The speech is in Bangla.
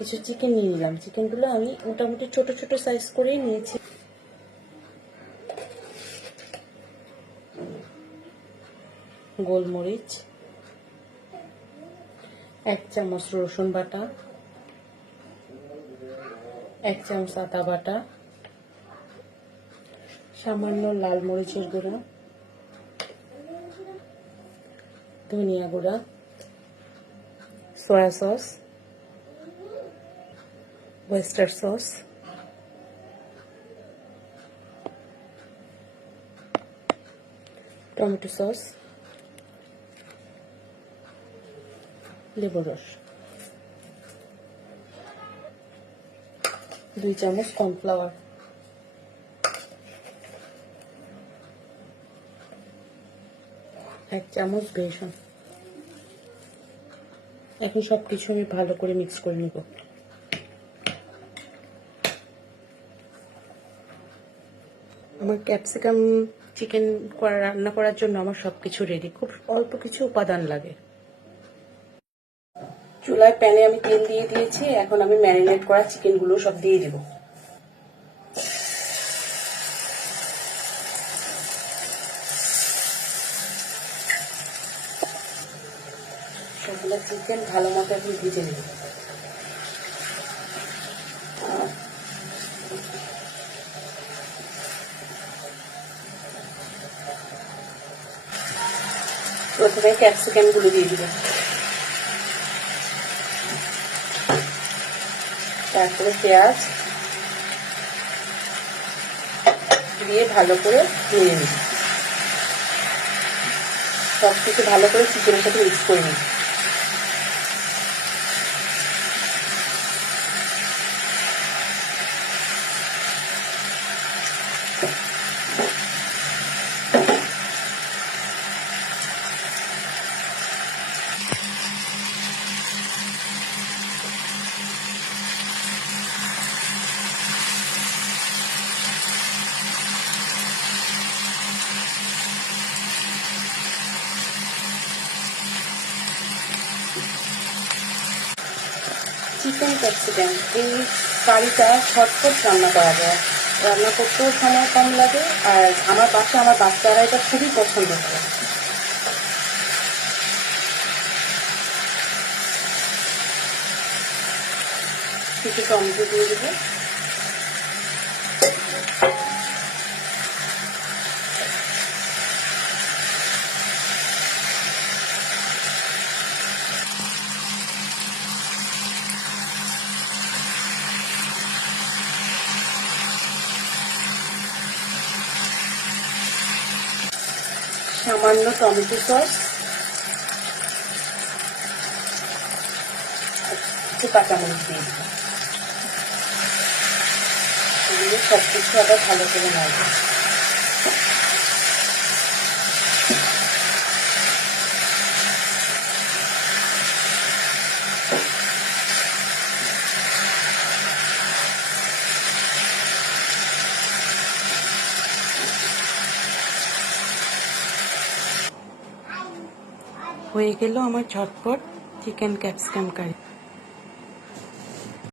কিছু চিকেন নিয়ে নিলাম। চিকেনগুলো আমি মোটামুটি ছোট ছোট সাইজ করেই নিয়েছি। গোলমরিচ, 1 চামচ রসুন বাটা, 1 চামচ আদা বাটা, সামান্য লাল মরিচের গুঁড়া, ধনিয়া গুঁড়া, soya sauce, oyster sauce, tomato sauce, লেবুর রস, 2 চামচ কর্নফ্লাওয়ার, 1 চামচ বেসন। এখন সবকিছু আমি ভালো করে মিক্স করে নিব। আমার ক্যাপসিকাম চিকেন রান্না করার জন্য আমার সবকিছু রেডি। খুব অল্প কিছু উপাদান লাগে। চুলায় প্যানে আমি তেল দিয়ে দিয়েছি। এখন আমি ম্যারিনেট করা চিকেনগুলো সব দিয়ে দিব। সবগুলো চিকেন ভালো মতো এখন ভেজে নেব। প্রথমে ক্যাপসিকামগুলো দিয়ে দিব, তারপরে পেঁয়াজ দিয়ে ভালো করে নিয়ে নিব। সব কিছু ভালো করে চিকেনের সাথে মিক্স করে নিব। চিকেন ক্যাপসিকাম এই কারিটা ঝটপট রান্না করা যায়। রান্না করতেও সময় কম লাগে। আর আমার বাচ্চারা এটা খুবই পছন্দ করে। কিছু টমেটো দিয়ে দেবো, সামান্য টমেটো সস, একটু কাঁচামরিচ দিয়ে দেবো। দিয়ে সব কিছু আবার ভালো করে নাড়বো। হয়ে গেল আমার ঝটপট চিকেন ক্যাপসিকাম কারি।